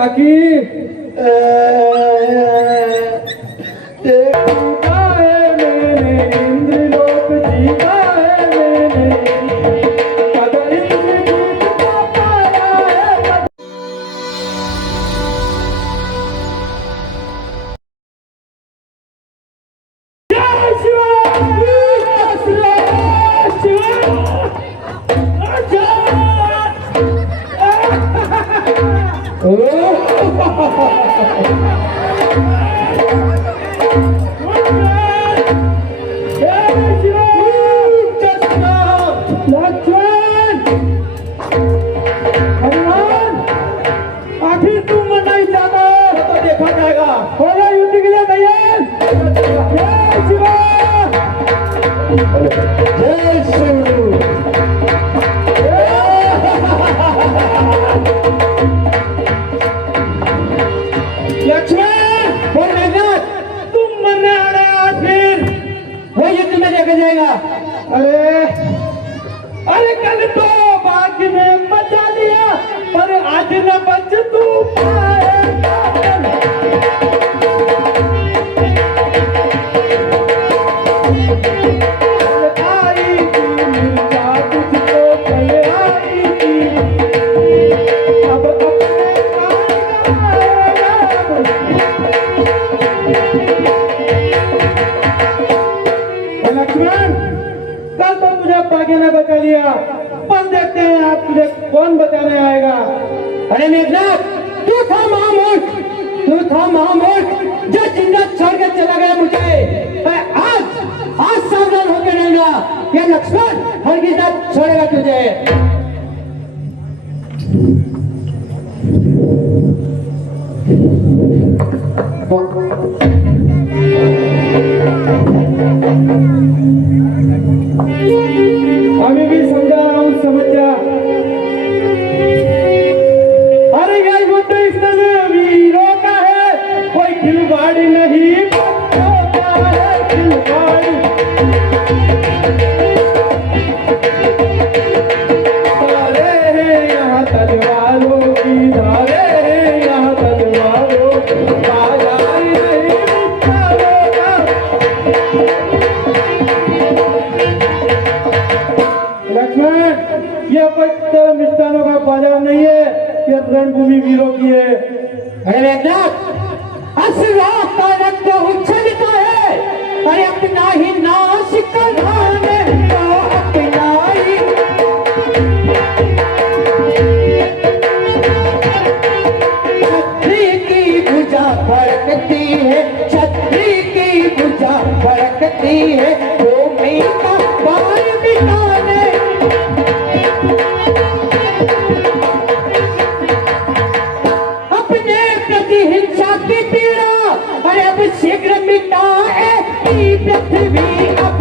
काकी जीता है मैंने इंद्रलोक जीता है मैंने कदर इंद्र जीतता पाया है जय शिव आखिर तुम नहीं चाहता तो देखा जाएगा। हो जा युद्ध के लिए तैयार। जय शिवा जय शिव। लक्ष्मण बोल मेघनाथ तुम मरने आ रहे हो फिर वो युद्ध में देखा जाएगा। अरे अरे कल तो बाकी में बचा लिया पर आज न बच तू पाएगा। आई थी मिर्जा तुझको कल आई थी अब अपने लक्ष्मण कल तो मुझे भाग्य ने बचा लिया पर देखते हैं आप तुझे कौन बचाने आएगा। अरे मेघनाथ तू था महामूर्ख जो जिंदा छोड़ के चला गया मुझे। आज सावधान होकर रहना ये लक्ष्मण हरगिज ना छोड़ेगा तुझे। अभी भी समझा रहा हूँ समझ जा। अरे यह युद्ध इस वीरों का है कोई खिलवाड़ी नहीं बनता है खिलवाड़ी। तारे हैं यहाँ तलवारों की धारे हैं यहाँ तलवारों बाजार नहीं बिचारोगा। लक्ष्मण ये कोई तेरे मिष्टानों का बाजार नहीं है ये रणभूमि वीरों की है। अरे मेघनाथ असुरा का रक्त उछलता है अरे अपना ही नाश कराने तो अपना ही छतरी की भुजा फड़कती है छतरी की भुजा फड़कती है भूमि का भार बिताने। हिंसा की पीड़ा अरे अब शीघ्र मिटाए पृथ्वी अब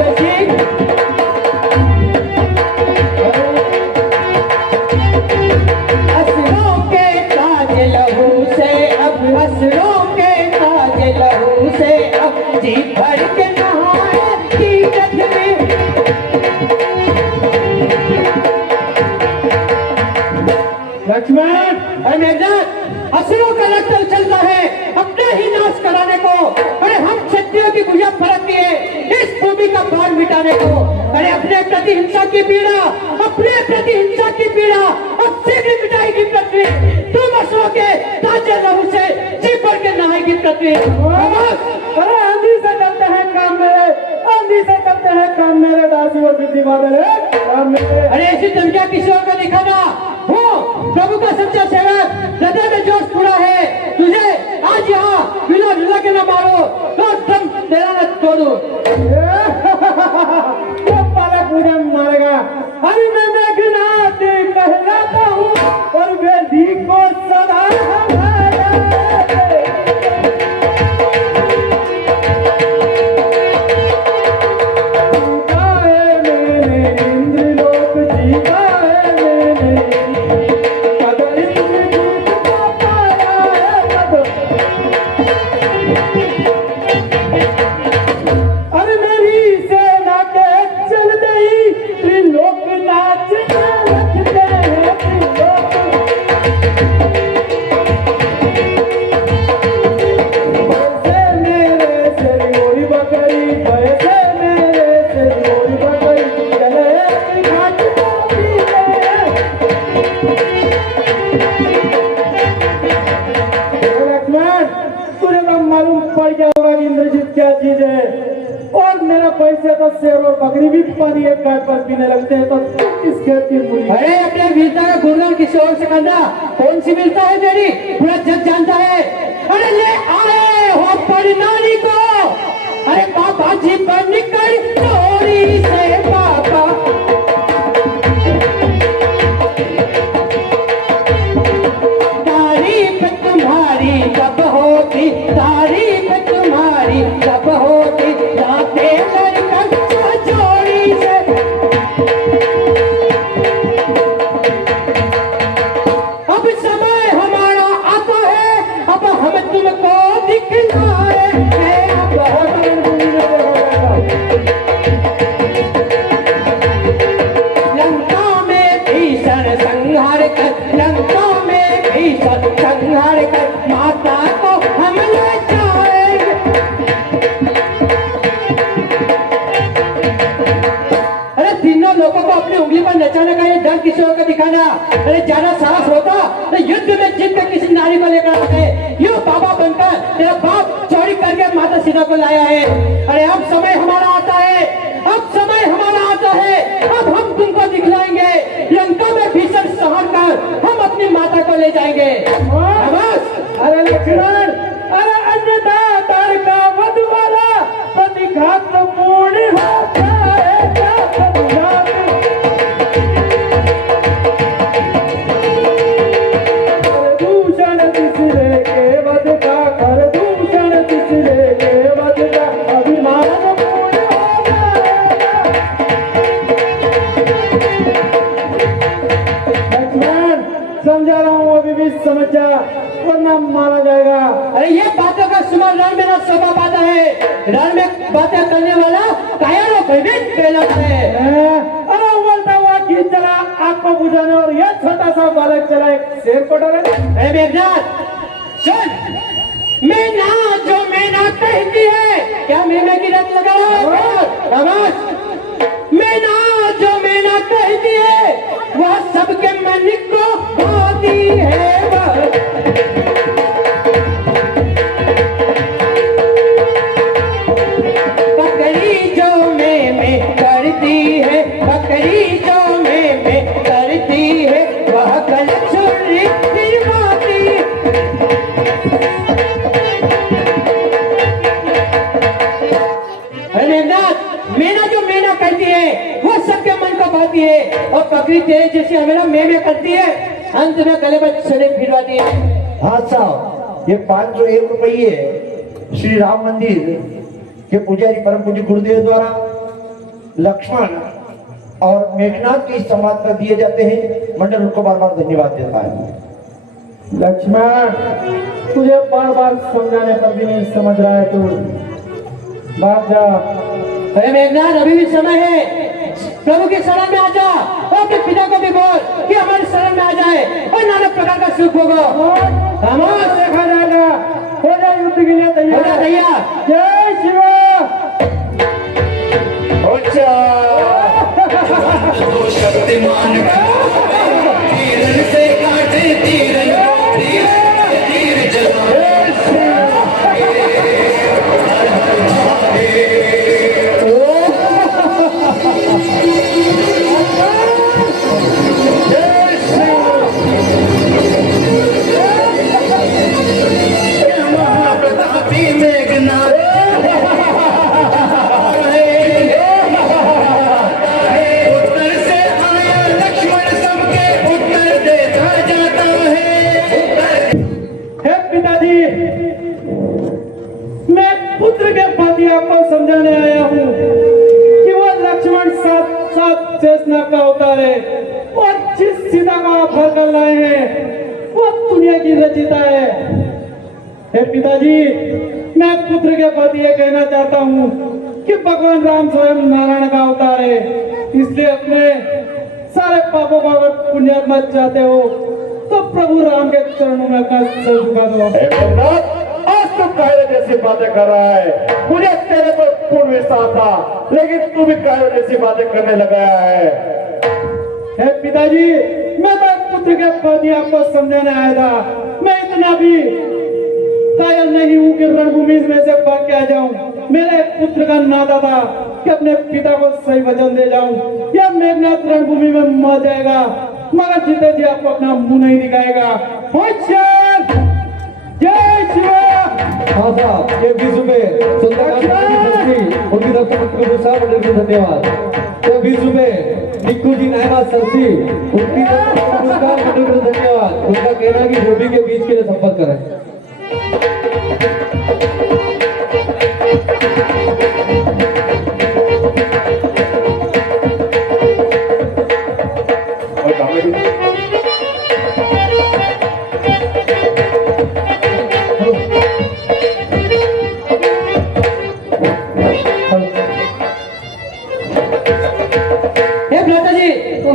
असुरों के ताज लहू से अब असुरों के ताज लहू से अब जी भर के नहाए पृथ्वी। लक्ष्मण अरे मेघनाथ असुरों का रक्त उछलता है अपना ही नाश कराने को। अरे हम क्षत्रियों की भुजा फड़कती है इस भूमि का भार मिटाने को। अरे अपने प्रति हिंसा की पीड़ा अपने प्रति हिंसा की पीड़ा अब शीघ्र मिटाएगी पृथ्वी। तुम असुरों के ताजे लहू से जी भर के नहाएगी पृथ्वी। अरे आंधी से करते हैं काम मेरे आंधी से करते हैं काम मेरे दासी और विधि बादल है काम मेरे। अरे ऐसी धमकियां किसी और को दिखाना हो प्रभु का सच्चा सेवक हृदय में जोश पूरा है तुझे आज यहाँ बिना ढिला के न मारो तो दम तेरा न तोड़ो। पालक मुझे मारेगा अभी मैं मेघनाथ कहलाता हूँ और वेदी को सदा तुझे तो मालूम पड़ गया होगा कि इंद्रजीत क्या चीज है। और मेरा पैसे तो शेर और बकरी भी पानी एक गाय पर पीने लगते हैं, तो किस खेत की मूली? अरे अपने वीरता का गुणगान किसी और से करना, कौन सी वीरता है तेरी, पूरा जग जानता है। अरे ले आए हो पर नारी को, अरे बाबा जी पर निकल चोरी से बाबा। तारीफ तुम्हारी कब होती, तारीफ तुम्हारी कब होती, जाते लड़कर चोरी से। अब समय हमारा आता है, अब हम तुमको दिखलाएंगे। लंका में भीषण संहार कर, लंका में भीषण संहार कर, माता को हम ले जाएंगे। अरे तीनों लोगों को अपनी उंगली पर नचाने का ये डर किसी और का दिखाना, अरे ज्यादा साहस होता तो युद्ध में जीत कर किसी नारी को लेकर आते। यूं बाबा बनकर तेरा बाप चोरी करके माता सीता को लाया है। अरे अब समय हमारा आता है, अब समय हमारा आता है, अब हम तुमको दिखलाएंगे। लंका में भीषण संहार कर हम अपनी माता को ले जाएंगे। बस अरे लक्ष्मण, अरे अन्यथा तारका वध वाला प्रतिघात पूर्ण होता है, क्या प्रतिघात? दूषण तीसरे के वध का, कर दूषण तीसरे के वध का अभिमान पूर्ण हो जाएगा। लक्ष्मण समझा रहा हूँ, अभी भी समझ जा वरना मारा जाएगा। अरे ये बातों का सुमन रण में ना शोभा पाता है, रण में बातें करने वाला कायर और भयभीत कहलाता है। अरे उबलता हुआ गीत चला आग को बुझाने, और यह छोटा सा बालक चला एक शेर को डरे। अरे मेघनाथ सुन, मैना जो मैना कहती है, क्या मैना की रट लगा रहा है? मैना जो मैना कहती है, वह सबके मन को भाती है। बकरी जो में करती है, बकरी जो में करती है, वह गलत सुरी फिरवाती। अरे नाथ, मैना जो मैना करती है वो सबके मन को भाती है, और बकरी तेरे जैसी हमेशा में करती है, अंत में गले पर छड़े फिरवाती है। हाँ साहब, ये 501 रुपये श्री राम मंदिर के पुजारी परम पूज्य गुरुदेव द्वारा लक्ष्मण और मेघनाथ के इस संवाद पर दिए जाते हैं। मंडल उनको बार बार धन्यवाद देता है। लक्ष्मण, तुझे बार बार समझाने पर भी नहीं समझ रहा है तू, भाग जा। अरे मेघनाथ अभी भी समय है, प्रभु की शरण में आ जा, और अपने पिता को भी बोल कि हमारी शरण में आ जाए और नाना प्रकार का सुख होगा। हमारा देखा जाएगा, हो जाए युद्ध के लिए तैयार। हो जा तैयार। जय शिवा। शक्तिमान तीरन से काटे तीरन, तीर चलाए महाप्रतापी मेघनाथ आपको समझाने आया हूँ कि वो लक्ष्मण साथ साथ चेतना का अवतार है, और जिस सीता का आप घर कर लाए हैं वो दुनिया की रचिता है। हे पिताजी, मैं पुत्र के प्रति ये कहना चाहता हूँ कि भगवान राम स्वयं नारायण का अवतार है, इसलिए अपने सारे पापों को अगर पुण्यात्मा चाहते हो तो प्रभु राम के चरणों में अपना सर झुका दो। आज तो कायर जैसी बातें कर रहा है, मुझे तेरे पर पूर्ण विश्वास था, लेकिन तू भी कायर जैसी बातें करने लगा है। हे पिताजी, मैं तो पुत्र के प्रति आपको समझाने आया था, मैं इतना भी कायल नहीं हूँ कि रणभूमि में से भाग के आ जाऊं। मेरे पुत्र का नाता था कि अपने पिता को सही वचन दे जाऊं। या मेघनाथ रणभूमि में मर जाएगा मगर जीते जी आपको अपना मुंह नहीं दिखाएगा। होशियार! जय शिवा! हाँ साहब, ये 20 रुपए उनकी तरफ से मुझको साहब मंडल को धन्यवाद। ये 20 रुपए निक्कू जी नायबाद सरसी उनकी तरफ से मंडल को धन्यवाद। उनका कहना है कि धोबी के बीच के लिए संपर्क करें। हे भ्राता जी, वो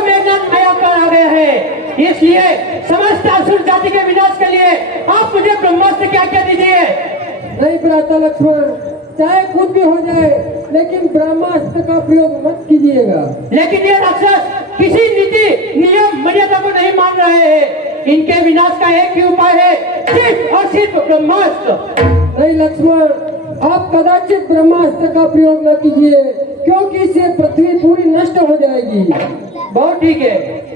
मेघनाथ आया पर आ गया है, इसलिए समस्त असुर जाति के विनाश के लिए आप मुझे ब्रह्मास्त्र क्या क्या दीजिए। नहीं भ्राता लक्ष्मण, चाहे खुद भी हो जाए लेकिन ब्रह्मास्त्र का प्रयोग मत कीजिएगा। लेकिन ये राक्षस किसी नीति नियम मर्यादा को नहीं मान रहे हैं। इनके विनाश का एक ही उपाय है, सिर्फ और सिर्फ ब्रह्मास्त्र। नहीं लक्ष्मण, आप कदाचित ब्रह्मास्त्र का प्रयोग न कीजिए क्योंकि इससे पृथ्वी पूरी नष्ट हो जाएगी। बहुत ठीक है।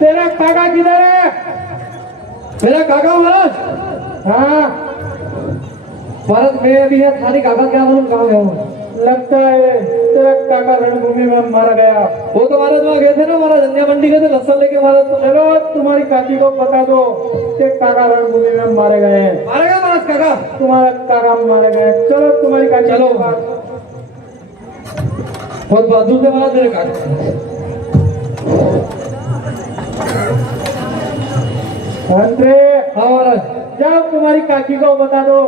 तेरा काका किधर है? मेरा काका महाराज, हाँ, महाराज मैं अभी है थाली काका क्या मालूम कहाँ गया हूँ। लगता है तेरा काका रणभूमि में मारा गया। वो तो महाराज वहाँ गए थे ना महाराज, अन्य मंडी गए थे लहसन लेके महाराज। तो चलो तुम्हारी काकी को बता दो कि काका रणभूमि में मारे गए हैं। मारा गया महाराज काका। तुम्हारा काका मारे गए। चलो तुम्हारी काकी चलो। के पास। बहुत बहादुर थे महाराज मेरे काका। अंतरे, हाँ महाराज, जाओ तुम्हारी काकी को बता दो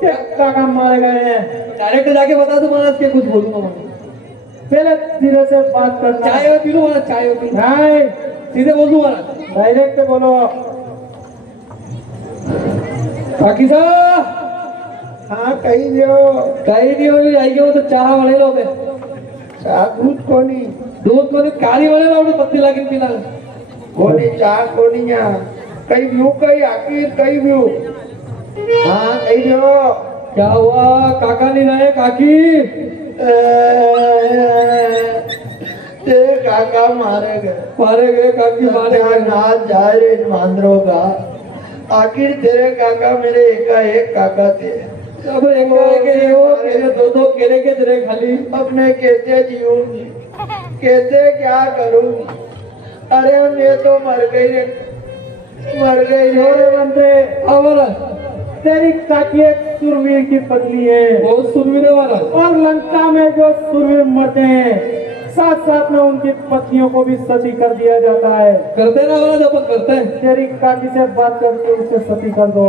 कि काका मारे गए हैं। डायरेक्ट जाके बता दो महाराज के कुछ बोलूंगा महाराज। पहले धीरे से बात करना। चाय और पी लो महाराज, चाय और पी लो। नहीं, सीधे बोल दूं महाराज। डायरेक्ट बोलो। काकी साहब, हाँ कही दियो। कहीं नहीं होगी आई गयो तो चाह वाले लो बे। दूध कोनी दूध को काली वाले लो तो पत्ती लागिन पीला। कोनी चाह कोनी यहाँ कई व्यू कई आखिर कई व्यू। हाँ कही दियो। क्या हुआ काका नहीं रहे काकी? तेरे काका मारे गए। मारे गए काकी, मारे गए। नाच जाए रे इन मांदरों का। आखिर तेरे काका मेरे एकाएक काका थे। अब एक ये हो मेरे दो केले के तेरे खाली। अब मैं कैसे जीऊंगी, कैसे क्या करूंगी? अरे मैं तो मर गई रे, मर गई रे। अरे बंदे, हमारा तेरी काकी एक सुरवीर की पत्नी है बहुत सुरवीर है महाराज। और लंका में जो सुरवीर मरते हैं साथ साथ में उनकी पत्नियों को भी सती कर दिया जाता है। करते ना महाराज, अपन करते हैं। तेरी काकी से बात करके उसे सती कर दो।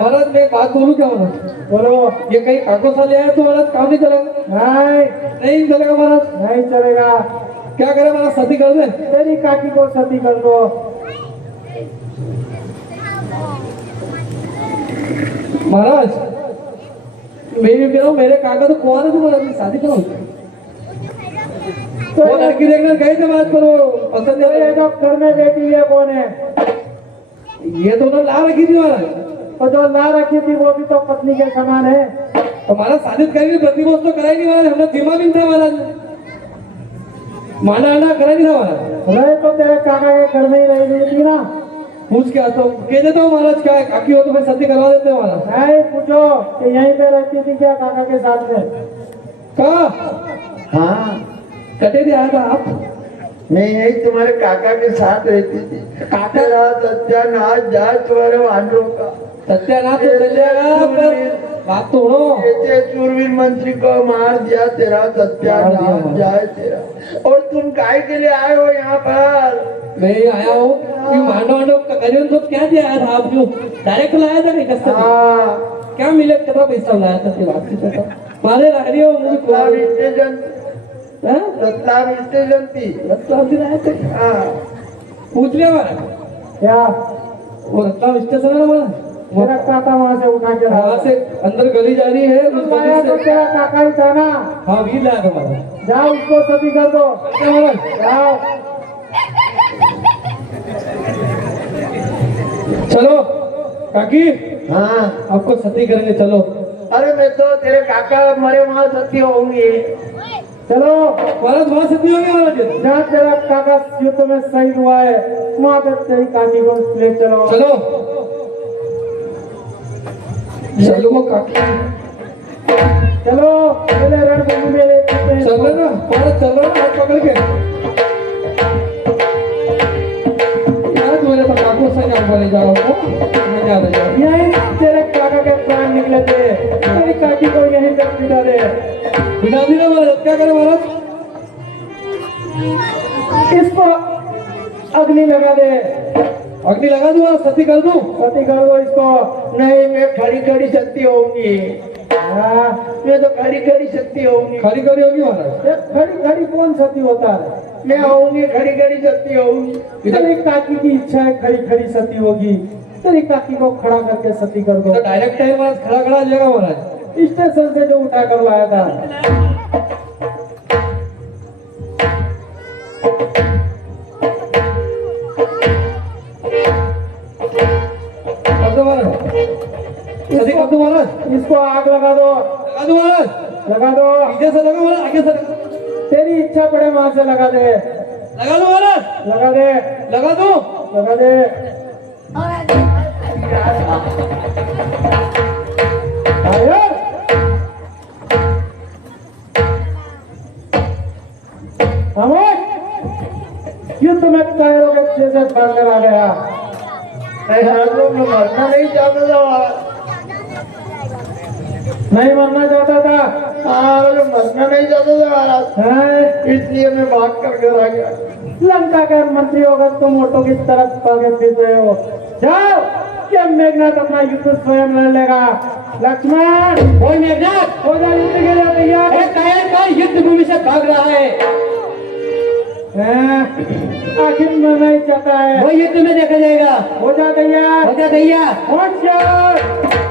महाराज मैं एक बात बोलूं क्या महाराज? बोलो। ये कहीं काको सा ले आए तो महाराज काम नहीं चलेगा। नहीं, नहीं चलेगा महाराज। नहीं चलेगा। क्या करे महाराज, सती कर दे। तेरी काकी को सती कर दो। महाराज मैं भी कह रहा हूँ मेरे काका तो कुआं है, तो महाराज शादी करो। तो वो लड़की देखने गए थे, बात करो पसंद ये है। जो घर में बेटी है कौन है? ये तो उन्होंने ला रखी थी महाराज। तो जो ला रखी थी वो भी तो पत्नी के समान है। तो महाराज शादी करेंगे, प्रतिबोध तो कराई नहीं महाराज। हमने जिम्मा भी नहीं था महाराज, माना आना करा नहीं था महाराज। रहे तो तेरे काका के घर में ही रह गई थी ना। पूछ के आता हूँ, कह देता हूँ महाराज क्या है, काकी हो तो फिर सती करवा देते हैं महाराज। नहीं, पूछो कि यहीं पे रहती थी क्या काका के साथ में? कहा हाँ कटे भी आया था आप? मैं यही तुम्हारे काका के साथ रहती थी। तेरा सत्यानाश जाए तुम्हारे वांडों का। सत्यानाश तो चल जाएगा, पर बात तो सुनो। ऐसे शूरवीर मंत्री को मार दिया, तेरा सत्यानाश जाए तेरा। और तुम काय के लिए आए हो यहाँ पर? मैं आया हूँ कि मांडो वांडो करीबन तो क्या दिया था आप जो डायरेक्ट लाया था नहीं कस्टमर? हाँ क्या मिले, कितना पैसा लाया था? बात करता मारे ला रही हो मुझे रतलाम स्टेशन, हाँ? रतलाम स्टेशन थी। रतलाम से लाया था? हाँ पूछ लिया हमारा क्या? वो रतलाम स्टेशन है ना हमारा। मेरा काका वहाँ से उठा के लाया। वहाँ से अंदर गली जा रही है उस लाया गली तो से। तेरा काका ही था ना। हाँ वीर लाया तुम्हारा। जाओ उसको सती कर दो। क्या महाराज? जाओ। चलो काकी हाँ आपको सती करेंगे, चलो। अरे मैं तो तेरे काका मरे वहां सत्य होंगे। चलो महाराज वहाँ सती होगी महाराज। जहाँ तेरा काका युद्ध में शहीद हुआ है वहाँ पे तेरी काकी को ले चलो। चलो चलो काकी, चलो पहले रणभूमि में ले चलते हैं। चल रहे ना महाराज, चल रहे ना हाथ पकड़ के। यार मेरे तो काको से यहाँ पर ले जाओ को, मैं जा रहा हूँ। यही तेरे काका के प्राण निकले थे, तेरी काकी को यहीं तक पिटा दे। बिना दी ना महाराज, क्या करें महाराज? इसको अग्नि लगा दे। अग्नि लगा दूँ महाराज, सती कर दूँ? सती कर दो इसको। नहीं मैं खड़ी खड़ी सत्य होंगी। हाँ मैं तो खड़ी खड़ी सत्य होंगी। खड़ी खड़ी होगी महाराज। ये खड़ी खड़ी कौन सती होता है? मैं होंगी खड़ी खड़ी सत्य होंगी। तेरी काकी की इच्छा है खड़ी खड़ी सती होगी, तेरी काकी को खड़ा करके सती कर दो। तो डायरेक्ट है महाराज, खड़ा खड़ा आ जाएगा महाराज। स्टेशन से जो उठा कर लाया था। कर दो महाराज, सती कर दो महाराज। इसको आग लगा दो। लगा दो महाराज, लगा दो। पीछे से लगा महाराज, आगे से लगा। तेरी इच्छा पड़े वहां से लगा दे। लगा दो महाराज, लगा दे। लगा दो। लगा दे। आयो। खामोश। युद्ध में पैरों के जैसे बढ़कर आ गया। नहीं हाथों में मरना नहीं चाहता था। नहीं मरना चाहता था। हाँ मरना नहीं चाहता था महाराज, हैं? इसलिए मैं भाग कर घर आ गया। लंका के मंत्री होकर तुम ऑटो की तरफ भागे फिर रहे हो। जाओ क्या मेघनाथ अपना युद्ध स्वयं लड़ लेगा। लक्ष्मण बोल मेघनाथ, हो जा युद्ध के लिए तैयार। अरे कायर का युद्ध भूमि से भाग रहा है। हैं? आखिर में नहीं चाहता है। वो युद्ध में देखा जाएगा। हो जा तैयार। हो जा तैयार। होशियार।